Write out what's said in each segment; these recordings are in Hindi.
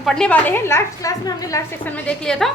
पढ़ने वाले हैं। लास्ट क्लास में हमने लास्ट सेक्शन में देख लिया था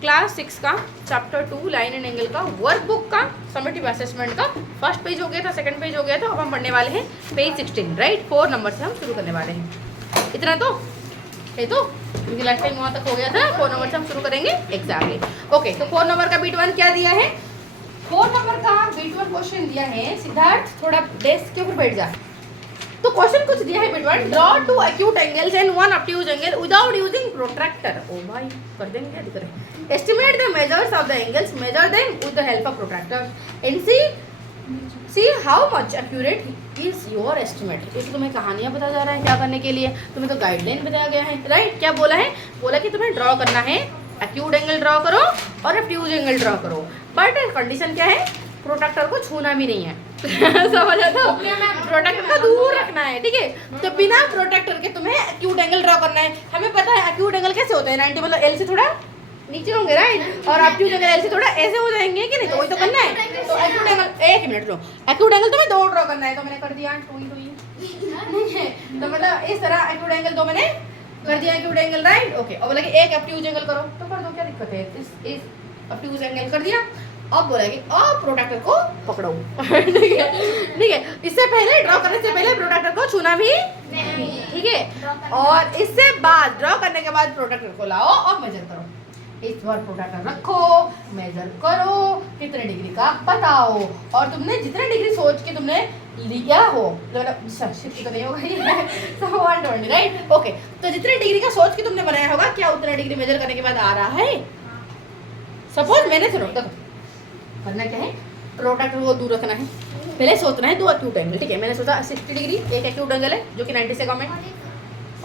क्लास 6 का चैप्टर 2 लाइन एंड एंगल का वर्कबुक का समेटिव असेसमेंट का फर्स्ट पेज हो गया था, सेकंड पेज हो गया था। अब हम पढ़ने वाले हैं पेज 16, राइट। 4 नंबर से हम शुरू करने वाले हैं। इतना तो है, तो क्योंकि लास्ट टाइम वहाँ तक हो गया था। 4 नंबर से हम शुरू करेंगे एग्जैक्टली। ओके, तो 4 नंबर का बीट 1 क्या दिया है? 4 नंबर का बीट 1 क्वेश्चन दिया है। सिद्धार्थ थोड़ा डेस्क के ऊपर बैठ जा। तो क्वेश्चन कुछ दिया है बीट 1, draw 2 acute angles and 1 obtuse angle without using protractor. ओ भाई कर देंगे, क्या दिख रहा है? Estimate the measures of the angles, measure them with the help of protractor and see how much accurate is your estimate. ये तो तुम्हें कहानियाँ बताया जा रहा है क्या करने के लिए, तुम्हें तो गाइडलाइन बताया गया है, राइट। क्या बोला है? बोला कि तुम्हें ड्रॉ करना है, एक्यूट एंगल ड्रॉ करो और ऑब्ट्यूज एंगल ड्रॉ करो, बट कंडीशन क्या है? प्रोट्रैक्टर को छूना भी नहीं है। समझ आता हो? प्रोट्रैक्टर को दूर रखना है, ठीक है। तो बिना प्रोट्रैक्टर के तुम्हें एक्यूट एंगल ड्रॉ करना है। हमें पता है एक्यूट एंगल कैसे होते हैं, 90 मतलब एल से थोड़ा नीचे होंगे, राइट, और ऑब्ट्यूज एंगल एल से थोड़ा ऐसे हो जाएंगे कि नहीं, तो वही तो करना है। तो एक्यूट एंगल, एक मिनट लो, एक्यूट एंगल तुम्हें 2 ड्रॉ करना है, तो मैंने कर दिया तो मतलब इस तरह एक्यूट एंगल 2 मैंने कर दिया, एक्यूट एंगल, राइट। ओके, और बोला कि एक ऑब्ट्यूज एंगल करो, तो कर दो, क्या दिक्कत है? इस ऑब्ट्यूज एंगल कर दिया। अब बोला कि अब प्रोट्रैक्टर को पकड़ो। ठीक है। इससे पहले ड्रॉ करने से पहले प्रोट्रैक्टर को छूना भी नहीं, ठीक है। और इससे बाद ड्रॉ करने के बाद प्रोट्रैक्टर को लाओ और मेजर करो। इस बार प्रोट्रैक्टर रखो, मेजर करो, कितने डिग्री का बताओ, और तुमने जितने डिग्री सोच के तुमने लिया हो, शिफ्ट तो नहीं होगा, 120, राइट। ओके, तो जितने डिग्री का सोच के तुमने बनाया होगा, क्या उतना डिग्री मेजर करने के बाद आ रहा है? सपोज मैंने, सुनो देखो, करना क्या है? प्रोट्रैक्टर को दूर रखना है, पहले सोचना है 2 एक्यूट एंगल, ठीक है। मैंने सोचा 60 डिग्री एक एक्यूट एंगल है जो कि 90 से कम है,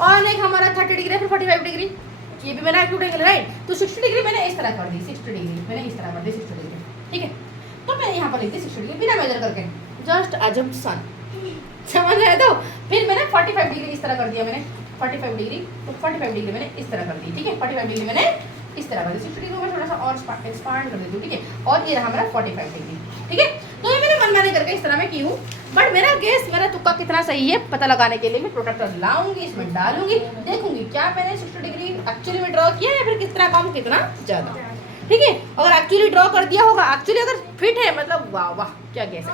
और एक हमारा 30 डिग्री है, फिर 45 डिग्री, ये भी मेरा एक्यूट एंगल, राइट। तो 60 डिग्री मैंने इस तरह कर दी, 60 डिग्री मैंने इस तरह कर दी, 60 डिग्री, ठीक है। तो मैंने यहाँ पर लिखी 60 डिग्री बिना मेजर करके, जस्ट अजम्पशन, समझ आया? तो फिर मैंने 45 डिग्री इस तरह कर दिया, मैंने 45 डिग्री, तो 45 डिग्री मैंने इस तरह कर दी, ठीक है। 45 डिग्री मैंने इस तरह कर दी, 60 डिग्री को मैं थोड़ा सा और एक्सपांड कर देती हूँ, ठीक है। और ये रहा हमारा 45 डिग्री, ठीक है। तो ये मैंने मनमानी करके इस तरह मैं की हूँ, बट मेरा गेस, मेरा तुक्का कितना सही है पता लगाने के लिए मैं प्रोट्रैक्टर लाऊंगी, इसमें डालूंगी, देखूंगी क्या मैंने 60 डिग्री एक्चुअली में ड्रॉ किया या फिर कितना कम कितना ज़्यादा, ठीक है। अगर एक्चुअली ड्रॉ कर दिया होगा, एक्चुअली अगर फिट है, मतलब वाह वाह क्या गेस है,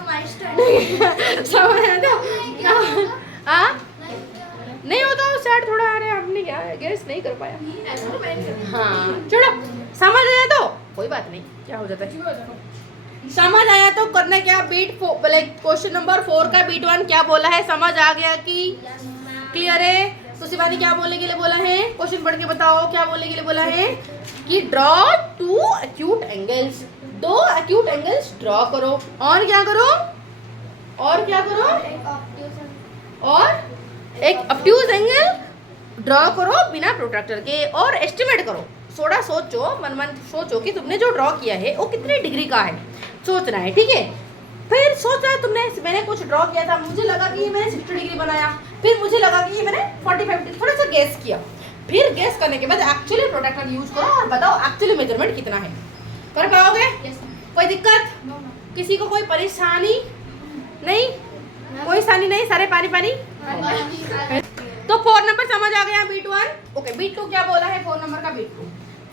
समझ आता है? नहीं होता वो सेट थोड़ा, अरे हमने क्या गेस नहीं कर पाया, हाँ चलो, समझ आया तो कोई बात नहीं, क्या हो जाता है। समझ आया तो करना क्या? बीट क्वेश्चन नंबर 4 का बीट 1 क्या बोला है, समझ आ गया कि क्लियर है? तो शिवानी क्या बोलने के लिए बोला है? क्वेश्चन पढ़ के बताओ क्या बोलने के लिए बोला है कि draw 2 acute angles, 2 acute angles draw करो, और क्या करो? और क्या करो? और एक ऑब्ट्यूज एंगल ड्रॉ करो बिना प्रोट्रैक्टर के, और एस्टिमेट करो, थोड़ा सोचो, मन सोचो कि तुमने जो ड्रॉ किया है वो कितनी डिग्री का है, सोचना है, ठीक है। फिर सोचा तुमने, मैंने कुछ ड्रॉ किया था, मुझे लगा कि ये मैंने 60 डिग्री बनाया, फिर मुझे लगा कि ये मैंने 45 डिग्री, थोड़ा सा गैस किया, फिर गैस करने के बाद एक्चुअली प्रोट्रैक्टर यूज करो और बताओ एक्चुअली मेजरमेंट कितना है। कर पाओगे? कोई दिक्कत? किसी को कोई परेशानी नहीं? कोई परेशानी नहीं, सारे पानी पानी। तो 4 नंबर समझ आ गया, बीट 1। ओके, बीट 2 क्या बोला है? 4 नंबर का बीट 2,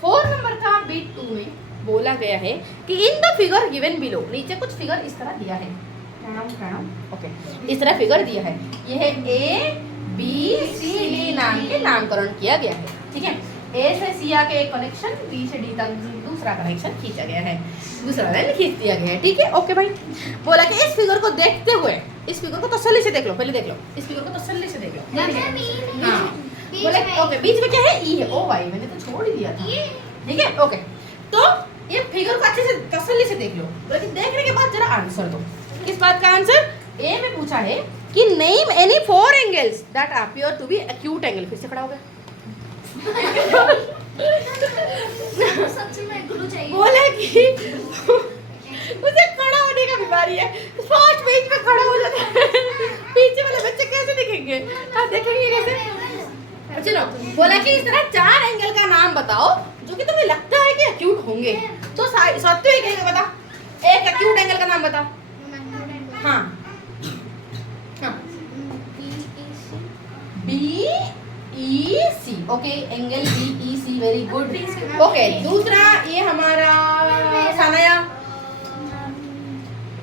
4 नंबर का बीट 2 में बोला गया है कि in the figure given below, नीचे कुछ फिगर इस तरह दिया है, ओके, इस तरह फिगर दिया है, ये है ए बी सी डी नाम के नामकरण किया गया है, ठीक है। ए से सी आके एक कनेक्शन, बी से डी तक दूसरा कनेक्शन खींचा गया है, दूसरा लाइन खींच दिया गया है, ठीक है। ओके भाई, बोला कि इस फिगर को देखते हुए, इस फिगर को तसल्ली से देख लो, पहले देख लो, इस फिगर को तसल्ली से देख लो, हाँ। बोले ओके, बीच में क्या है? ई है। ओ भाई मैंने तो छोड़ ही दिया था, ठीक है। ओके, तो ये फिगर को अच्छे से तसल्ली से देख लो, बोले कि देखने के बाद जरा आंसर दो। किस बात का आंसर? ए में पूछा है कि name any 4 angles that appear to be acute angle. फिर से खड़ा हो गया, बोले कि मुझे खड़ा होने का बीमारी है, फर्स्ट पेज पे खड़ा हो जाता है, पीछे वाले बच्चे कैसे दिखेंगे, आप देखेंगे कैसे? चलो, बोला कि इस तरह 4 एंगल का नाम बताओ जो कि तुम्हें लगता है कि एक्यूट होंगे। तो सत्य एक एंगल बता, एक एक्यूट एंगल का नाम बता। हाँ हाँ, B E DEC, okay angle DEC, very good. Okay दूसरा ये हमारा सानाया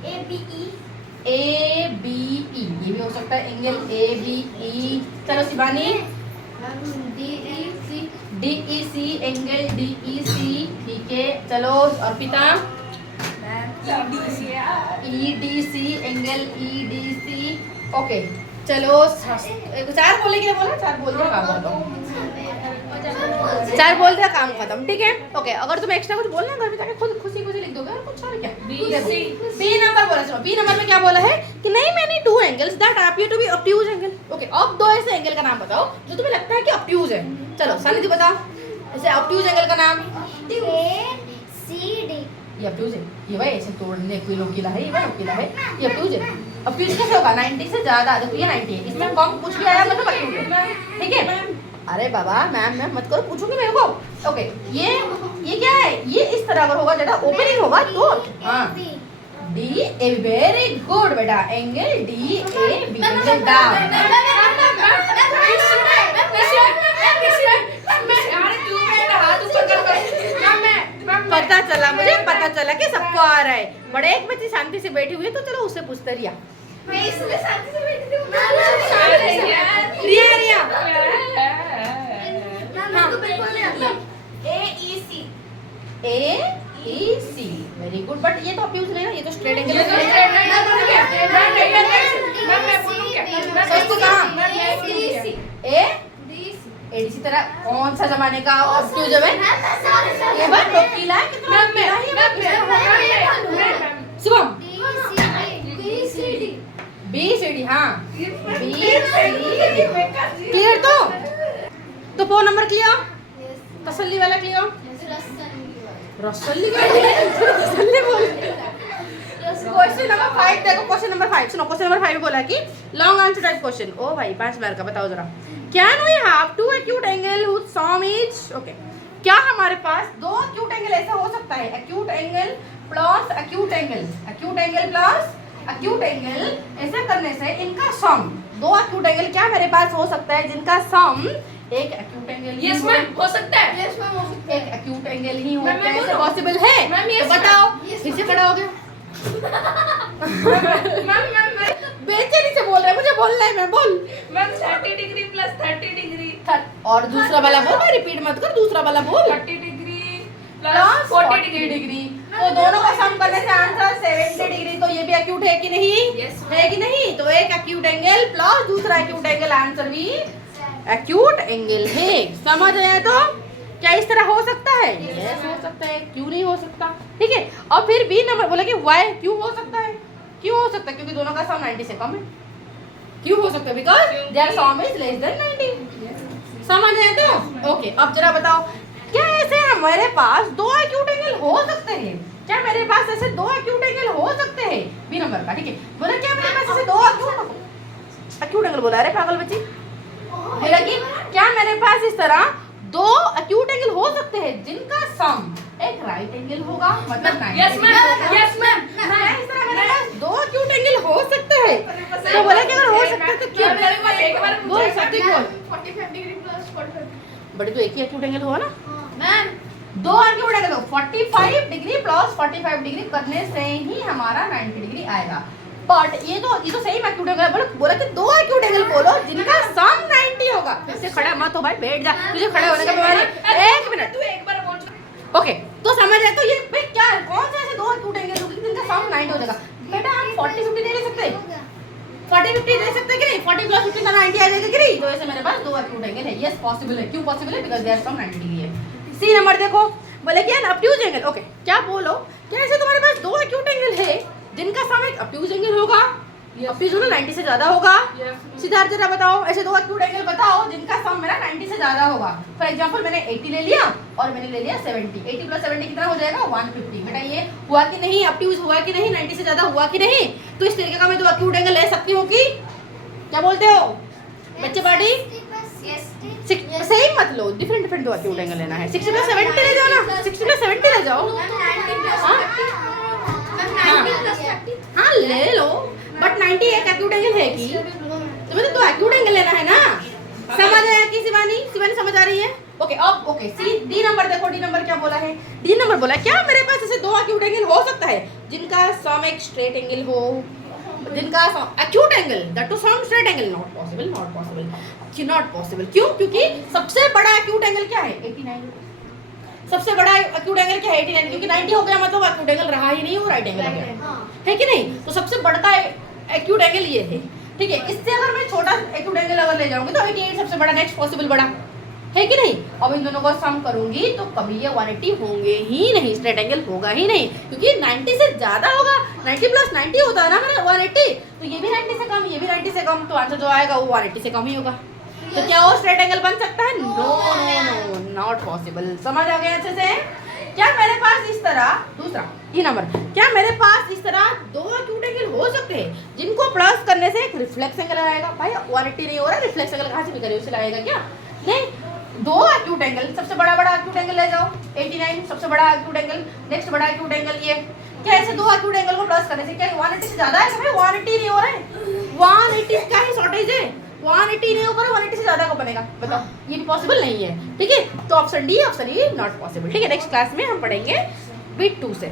ABE, ये भी हो सकता है एंगल ABE। चलो शिवानी DEC, एंगल DEC, ठीक है। चलो Arpita EDC, angle EDC, okay. चलो 4 बोलने के लिए बोला, 4 बोल दिया काम खत्म, 4 बोल दिया काम खत्म, ठीक है। ओके अगर तुम्हें एक्स्ट्रा कुछ बोलना है घर में जाके खुद खुशी लिख दोगे और कुछ और क्या। बी नंबर बोला, चलो बी नंबर में क्या बोला है कि नहीं मैंने 2 angles that appear to be obtuse angle. Okay अब 2 ऐसे एंगल का नाम बताओ जो तुम्हें लगता है कि ऑब्ट्यूज है। चलो सानिधि बताओ ऐसे ऑब्ट्यूज एंगल का नाम। ACD, ये ऑब्ट्यूज है, ये भाई ऐसे तोड़ने कोई नोकीला है, ये भाई नोकीला है, ये ऑब्ट्यूज है। ऑब्ट्यूज कैसे होगा 90 से ज्यादा, देखो ये 90 है, इसमें कम कुछ भी आया मतलब ऑब्ट्यूज है, ठीक है। अरे बाबा मैम मत करो, पूछूंगी मेरे को। ओके ये क्या है, ये इस तरह अगर होगा ज्यादा ओपनिंग होगा तो हाँ DA, वेरी गुड बेटा, एंगल DAB, एंगल डाउन। पता चला, मुझे पता चला कि सबको आ रहा है। बड़े एक बच्ची शांति से बैठी हुई है तो चलो उससे पूछते रिया। मैं इसमें शांति से बैठी हूँ। रिया हाँ तो बिल्कुल नहीं आता। AEC, वेरी गुड, बट ये तो ऑब्ट्यूज नहीं ना, ये तो स्ट्रेट एंगल है। ADC तरह कौन सा जमाने का ऑब्ट्यूज है? ये बात नोकीला है, कितना नोकीला है। शुभम BCD, हाँ BCD क्लियर। तो 4 नंबर क्लियर, तसल्ली वाला क्लियर। रसल्ली बोल। क्वेश्चन नंबर 5 देखो, क्वेश्चन नंबर 5 सुनो। क्वेश्चन नंबर 5 बोला कि लॉन्ग आंसर टाइप क्वेश्चन। ओ भाई 5 बार का बताओ जरा। Can we have 2 acute angle whose sum is, okay क्या हमारे पास 2 एक्यूट एंगल ऐसा हो सकता है, acute angle plus acute angle, acute angle plus acute angle, ऐसा करने से इनका सम, 2 एक्यूट एंगल क्या मेरे पास हो सकता है जिनका सम एक एक्यूट एंगल। यस मैम हो सकता है। यस मैम हो सकता है। एक एक्यूट एंगल ही हो, मैम, मैं कैसे बोल रहा हूँ। पॉसिबल है? मैम, yes, तो बताओ, yes, फिर से खड़ा हो गया। मैम बेचैनी से बोल रहा है, मुझे बोलना है, मैं बोल। 30 डिग्री प्लस 30 डिग्री और दूसरा वाला बोल, मैं रिपीट मत कर, दूसरा वाला बोल। 30 डिग्री प्लस 40 डिग्री, तो दोनों का सम करने से आंसर 70 डिग्री। तो ये भी एक्यूट है कि नहीं? Yes. है कि नहीं? तो एक एक्यूट एंगल प्लस दूसरा एक्यूट एंगल, आंसर भी एक्यूट एंगल है। समझ आया? तो क्या इस तरह हो सकता है? यस हो सकता है, क्यों नहीं हो सकता? ठीक है। और फिर बी नंबर बोला कि वाई क्यों हो सकता है? क्यों हो सकता है? क्योंकि दोनों का सम 90 से कम है। क्यों हो सकता है? Because their sum is less than 90। समझ आया? तो ओके, अब जरा बताओ, क्या ऐसे हमारे पास 2 एक्यूट एंगल हो सकते हैं? क्या मेरे पास ऐसे 2 एक्यूट एंगल हो सकते हैं? बी नंबर का, ठीक है। बोला क्या मेरे पास ऐसे 2 एक्यूट एंगल बोला, अरे पागल बच्ची। बोला कि क्या मेरे पास इस तरह 2 एक्यूट एंगल हो सकते हैं जिनका सम एक राइट एंगल होगा, मतलब 90। Yes ma'am, yes ma'am. इस तरह मेरे पास 2 एक्यूट एंगल हो सकते हैं। तो बोला कि अगर हो सकते हैं तो क्यों? मेरे पास एक बार बोल सकती बोल। 45 डिग्री प्लस 45। बट तो एक ही एक्यूट एंगल हुआ ना। Ma'am 2 acute angle, 45 degree plus 45 degree करने से ही हमारा 90 डिग्री आएगा। बट ये तो सही एक्यूट एंगल बोला कि 2 एक्यूट एंगल बोलो जिनका सम 90 होगा। फिर से खड़ा मत हो भाई, बैठ जा, तुझे खड़े होने का बीमारी। एक मिनट, तू एक बार बोल। ओके तो समझ रहे? तो ये भाई क्या है, कौन से ऐसे 2 एक्यूट एंगल होंगे जिनका सम 90 हो जाएगा? बेटा हम 40 50 नहीं ले सकते, 40 50 ले सकते कि नहीं? 40 प्लस 50 का 90 आ जाएगा कि नहीं? तो ऐसे मेरे पास 2 एक्यूट एंगल है। यस पॉसिबल है। क्यों पॉसिबल है? बिकॉज़ देयर सम 90 डिग्री है। सी नंबर देखो, बोले कि एन ऑब्ट्यूज एंगल। ओके क्या बोलो, क्या ऐसे तुम्हारे पास 2 एक्यूट एंगल है जिनका सम एक ऑब्ट्यूज एंगल होगा? ऑब्ट्यूज होना 90 से ज्यादा होगा। सिद्धार्थ जरा बताओ, ऐसे 2 एक्यूट एंगल बताओ जिनका सम मेरा 90 से ज्यादा होगा। फॉर एग्जांपल मैंने 80 ले लिया और मैंने ले लिया 70। 80 प्लस 70 कितना हो जाएगा? 150। बेटा ये हुआ कि नहीं? ऑब्ट्यूज हुआ कि नहीं? 90 से ज्यादा हुआ कि नहीं? तो इस तरीके का मैं 2 एक्यूट एंगल ले सकती हूँ कि? क्या बोलते हो बच्चे पार्टी? सेम मत लो, डिफरेंट 2 एक्यूट एंगल लेना है। 60 प्लस 70 ले जाओ ना, 60 प्लस 70 ले जाओ। हाँ ले लो, बट 90 एक एक्यूट एंगल है कि? तुम्हें तो 2 एक्यूट एंगल लेना है ना। समझ आया कि शिवानी? शिवानी समझ आ रही है? ओके अब ओके सी डी नंबर देखो, डी नंबर क्या बोला है? डी नंबर बोला क्या मेरे पास ऐसे दो एक्यूट एंगल हो सकता है जिनका सम एक स्ट्रेट एंगल हो, जिनका acute angle that to sum straight angle, not possible, not possible, not possible. क्यों? क्योंकि सबसे बड़ा एक्यूट एंगल क्या है? 89। सबसे बड़ा एक्यूट एंगल क्या है? 89, क्योंकि 90 हो गया मतलब एक्यूट एंगल रहा ही नहीं, वो राइट एंगल हो गया, है कि नहीं? तो सबसे बड़ा एक्यूट एंगल ये है, ठीक है। इससे अगर मैं छोटा एक्यूट एंगल अगर ले जाऊंगी तो 88 सबसे बड़ा, नेक्स्ट पॉसिबल बड़ा, है कि नहीं? अब इन दोनों को सम करूंगी तो कभी ये 180 होंगे ही नहीं, स्ट्रेट एंगल होगा ही नहीं, क्योंकि 90 से ज्यादा होगा, 90 प्लस 90 होता है ना मेरा 180, तो ये भी 90 से कम, ये भी 90 से कम, तो आंसर जो आएगा वो 180 से कम ही होगा। तो क्या वो स्ट्रेट एंगल बन सकता है? No no no, not possible. समझ आ गया अच्छे से? क्या मेरे पास इस तरह, दूसरा ये नंबर, क्या मेरे पास इस तरह दो एक्यूट एंगल हो सकते हैं जिनको प्लस करने से एक रिफ्लेक्स एंगल आएगा? भाई 180 नहीं हो रहा, रिफ्लेक्स एंगल कहाँ से भी करिए उसे लगाएगा क्या? नहीं, दो एक्यूट एंगल, सबसे बड़ा एक्यूट एंगल ले जाओ 89, सबसे बड़ा एक्यूट एंगल, नेक्स्ट बड़ा एक्यूट एंगल ये, क्या ऐसे दो एक्यूट एंगल को प्लस करने से क्या 180 से ज्यादा है? भाई 180 नहीं हो रहा है, 180 का ही शॉर्टेज है, 180 नहीं होगा, 180 से ज्यादा को बनेगा, बताओ? ये भी पॉसिबल नहीं है, ठीक है। तो option D, option E not possible, ठीक है। नेक्स्ट क्लास में हम पढ़ेंगे बिट 2 से।